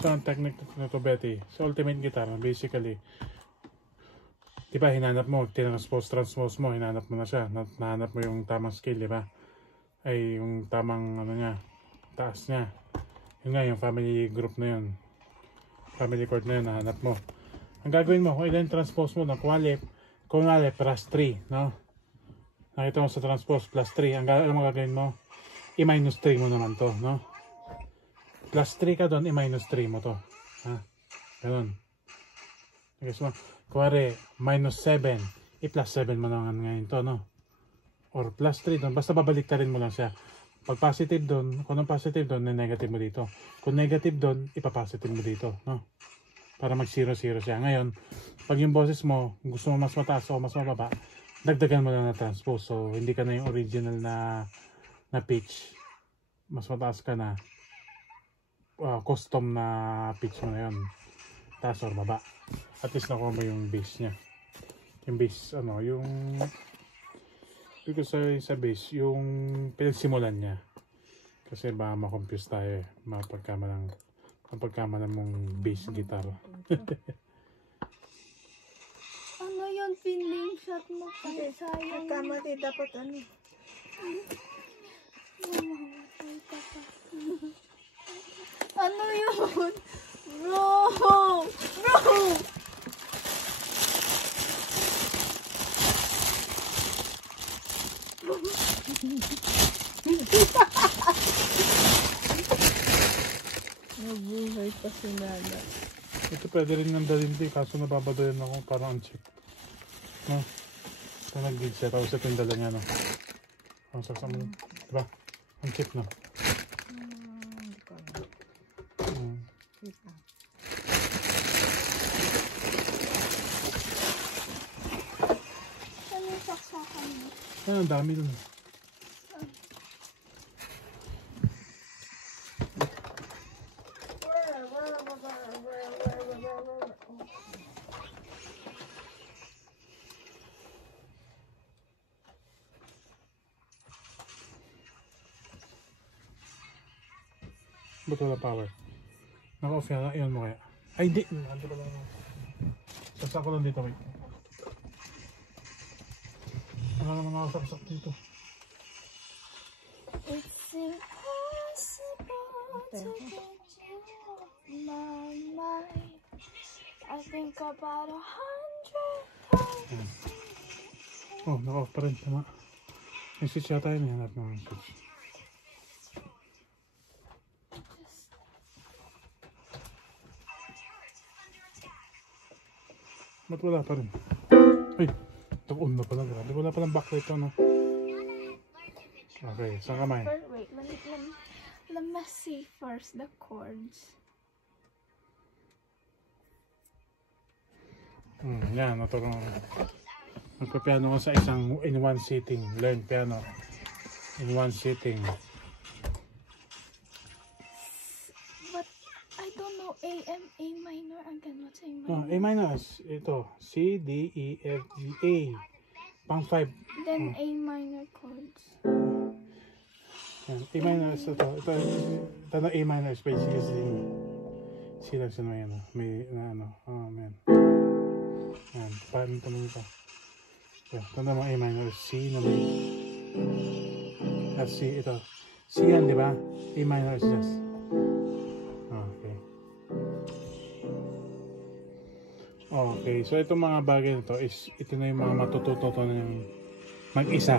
So, ang technique nito, Betty, sa ultimate guitar, basically, di ba, hinanap mo, transpose mo, hinanap mo na siya, nahanap mo yung tamang scale, di ba? Ay, yung tamang, ano niya, taas niya. Yun nga, yung family group na yun. Family chord na yun, nahanap mo. Ang gagawin mo, kung ilan transpose mo, kung wali, plus 3, no? Nakita mo sa transpose, plus 3. Ang gagawin mo, i-minus 3 mo naman to, no? Plus 3 ka doon, i-minus 3 mo to. Ha? Ganun. Okay, so, kuwari, minus 7, i-plus 7 mo naman ngayon to, no? Or plus 3 doon, basta babaliktarin mo lang siya. Pag positive doon, kung anong positive doon, negative mo dito. Kung negative doon, ipapositive mo dito, no? Para mag 0-0 siya. Ngayon, pag yung boses mo, gusto mo mas mataas o mas mababa, dagdagan mo lang na transpose. So, hindi ka na yung original na pitch. Mas mataas ka na. Custom na pitch mo na yun. Taas or baba. At least nakuha mo yung bass niya. Yung bass, yung because sa bass, yung pinagsimulan niya. Kasi ba makompuse tayo eh. Mapagkamalan mong bass guitar. Ano yun? Feeling shot mo kasi sayang. Kamali dapat ano. Ano yun? No! No! Nabuhay pa si Nana. Ito pwede rin nandalin din, kaso nababadoyan ako parang ang cheap. No? Ito nag-gig siya, tapos ito yung dala niya, no? Ang sasama, diba? Ang cheap, no? Hindi ko alam. Wait lang. Ano yung saksakan mo? Ang dami dun. Ba't wala power? Naka-off yan, yun mo kaya. Ay, hindi! Nandito pa lang. Saksak ko lang dito, wait. Wala naman nakasaksak dito. It's impossible to get you off my mind. I think about 100 times. Oh, naka-off pa rin. Tama. May switch yata yun. Hanap naman yung switch. Ba't wala pa rin? Ay! Ito-on na pala. Grabe. Wala palang backlight to, no? Okay. Saan kamay? Wait, let me see first the chords. Yan. Natulungan. Magpa-piano ka sa in one sitting. Learn piano. In one sitting. But I don't know A minor again. What's A minor? Oh, A minor. Ito. C, D, E, F, G, A. Pang 5. Then A minor chords. Yan. A minor is ito. Ito na A minor is basically C lang siya may ano. May na ano. Oh, man. Yan. Paano ito naman ito? Yan. Tanda mo A minor is C na may at C ito. C yan, di ba? A minor is just. Okay. Okay. So, itong mga bagay na ito is ito na yung mga matututo na yung mag-isa.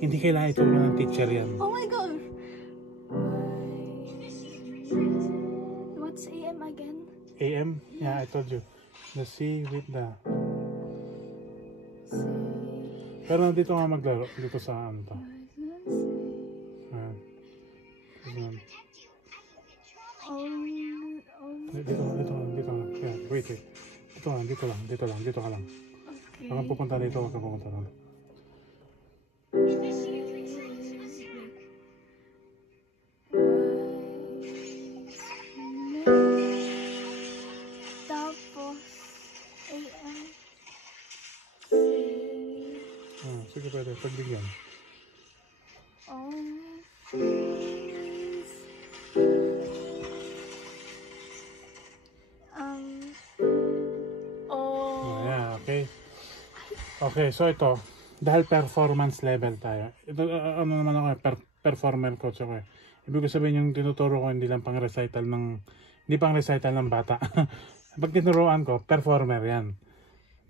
Hindi kailangan ito ng teacher yan. Oh my gosh! What's AM again? AM? Yeah, I told you. The C with the... Pero nandito nga maglaro. Dito sa ano to. Ayan. Dito lang. Yeah, wait. Dito ka lang. Okay. Huwag kang pupunta dito, huwag kang pupunta doon. Tapos AM. Sige, pwede. Pagbigyan. Okay? Okay, so ito, dahil performance level tayo. Ito, ano naman ako, performer coach ako eh. Ibig sabihin yung tinuturo ko hindi lang pang recital ng bata. Pag tinuruan ko, performer yan.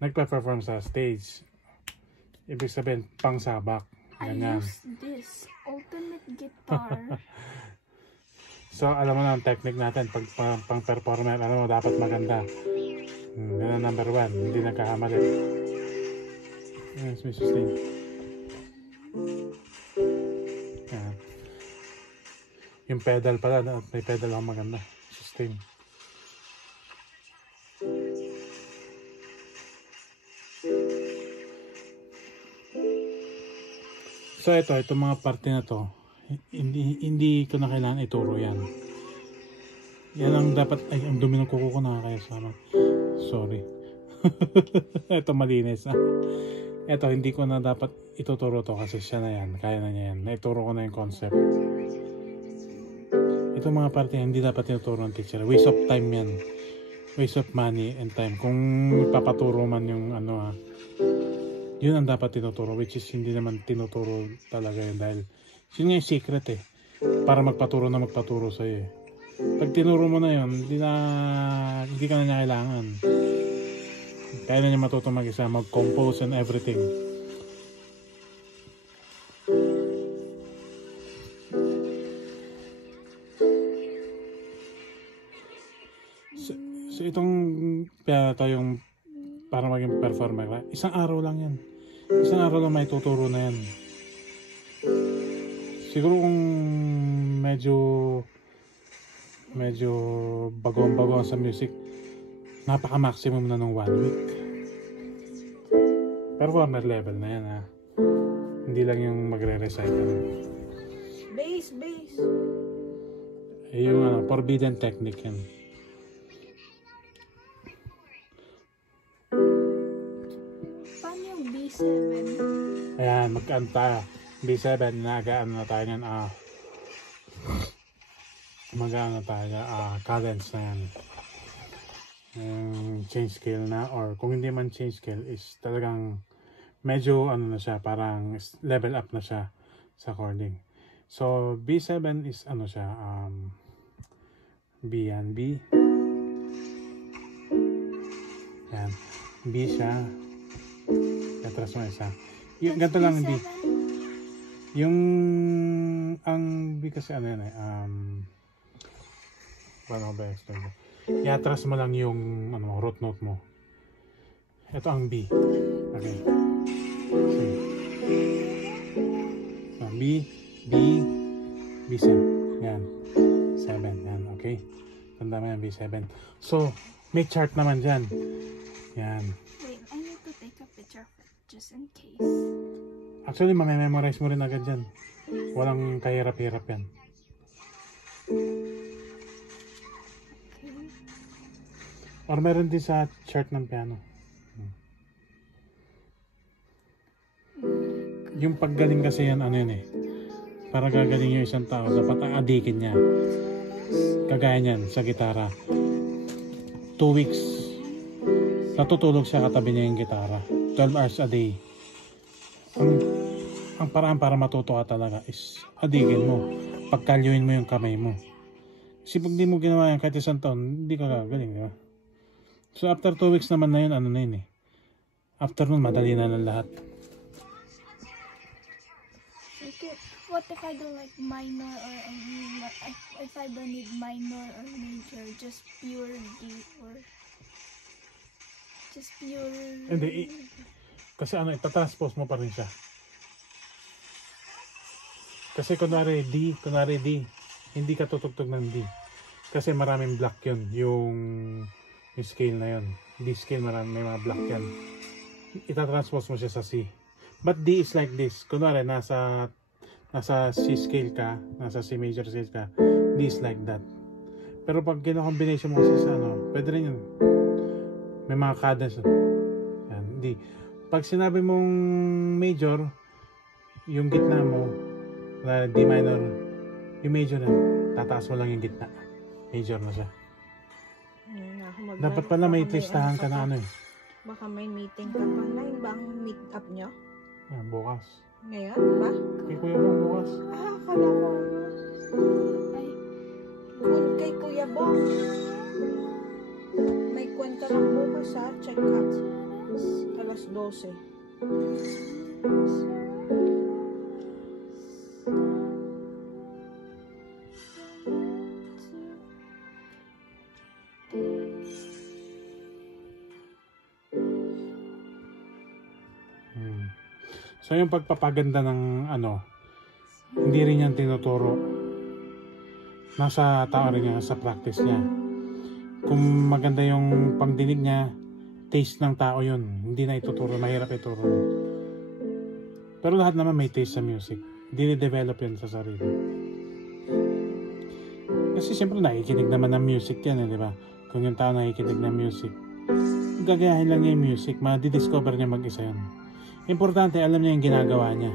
Nagpa-perform sa stage. Ibig sabihin, pang sabak. I Ganyan. use this ultimate guitar. So, alam mo na ang technique natin pag pang performer, alam mo, dapat maganda. Yan ang number 1, hindi nagkakamali. Yes, may sustain. Yan. Yung pedal pala, may pedal ako maganda. Sustain. So itong mga parte na to, hindi ko na kailangan ituro yan. Yan ang dapat, ay ang dumi ng kuko ko nakakayasama. Sorry. Ito malinis. Ito hindi ko na dapat ituturo to kasi siya na yan, kaya na niya yan. Naituro ko na yung concept. Itong mga parte hindi dapat ituturo ng teacher. Waste of time yan. Waste of money and time. Kung papaturo man yung ano yun ang dapat tinuturo, which is hindi naman tinuturo talaga yun dahil yun nga yung secret eh. Para magpaturo sa'yo eh. Pag tinuro mo na yun, hindi ka na niya kailangan. Kaya na niya matuto mag-isa, mag-compose and everything. So itong ito yung para maging performer, isang araw lang yan. Isang araw lang may tuturo na yan. Siguro kung medyo bago sa music, napaka-maximum na ng 1 week. Performer level na yan ha. Hindi lang yung magre-recital. Bass. Yung forbidden technique yan. Paano yung B7? Ayan, magkanta. B7, nagaan na tayo yan. Magaan na tayo. Cadence na yan. Change scale na. Or kung hindi man change scale is talagang medyo ano na siya. Parang level up na siya sa chording. So, B7 is ano siya. B yan. B. Yan. B siya. Atras mo isa. Yung ganito lang B. Yung ang B kasi ano yan eh. Paano ba explain mo? I-atras mo lang yung root note mo. Ito ang B. Okay. So, B, B7. Yan. 7. Yan. Okay. Tanda mo yan, B7. So, may chart naman dyan. Yan. Wait, I need to take a picture just in case. Actually, mamememorize mo rin agad dyan. Walang kahirap-hirap yan. Or meron din sa chart ng piano. Yung paggaling kasi yan, ano yun eh. Para gagaling yung isang tao, dapat aadikin niya. Kagaya niyan sa gitara. 2 weeks. Natutulog siya katabi niya yung gitara. 12 hours a day. Ang paraan para matuto ka talaga is adigin mo. Pagkalyuin mo yung kamay mo. Kasi pag di mo ginawa yan kahit isang taon, hindi ka gagaling, di ba? So after 2 weeks naman na yun, ano na yun eh. After nun, madali na ng lahat. Okay, what if I don't like minor or if I don't need minor or major, just pure D or just pure... Hindi, kasi ano, itatranspose mo pa rin siya. Kasi kunwari D, hindi ka tutugtog ng D. Kasi maraming block yun, yung scale na yun. D scale, may mga block yan. Itatranspose mo siya sa C. But D is like this. Kunwari, nasa C scale ka, nasa C major scale ka, D is like that. Pero pag gina-combination mo kasi sa pwede rin yun. May mga cadence. Yan, D. Pag sinabi mong major, yung gitna mo, na D minor, yung major na, tataas mo lang yung gitna. Major na siya. Dapat pala may twistahan ka na Baka may meeting ka pa. Ngayon ba ang meet up nyo? Bukas. Ngayon ba? Kay Kuya Bong bukas. Akala ko Ay, kay Kuya Bong. May kwenta lang bukas ha. Check up. Alas 12. So yung pagpapaganda ng ano, hindi rin yan tinuturo. Nasa tao rin yan, sa practice niya. Kung maganda yung pangdinig niya, taste ng tao yun. Hindi na ituturo, mahirap ituro. Pero lahat naman may taste sa music. Dine-develop yun sa sarili. Kasi siyempre nakikinig naman ng music yan, di ba? Kung yung tao nakikinig ng music, gagayahin lang niya yung music, ma-discover niya mag-isa yun. Importante, alam niya yung ginagawa niya.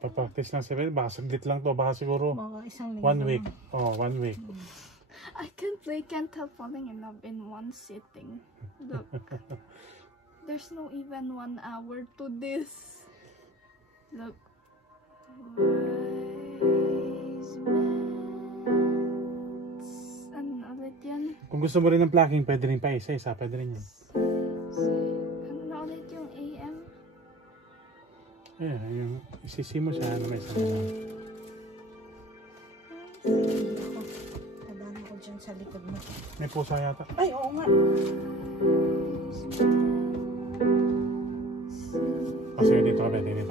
Pag-practice lang sila, baka saglit lang to, baka siguro Mga isang linggo. 1 week. Oh, 1 week. they can't help falling in love in one sitting. Look. There's no even 1 hour to this. Look. Ano ulit yan? Kung gusto mo rin ng plucking, pwede rin pa isa-isa, pwede rin yan. Ano ulit yung AM? Ayan, yung isisi mo siya na may isa na. Tabahan ko dyan sa likod mo. May pusa yata. Ay, oo nga. O sige, dito ka, pwede dito.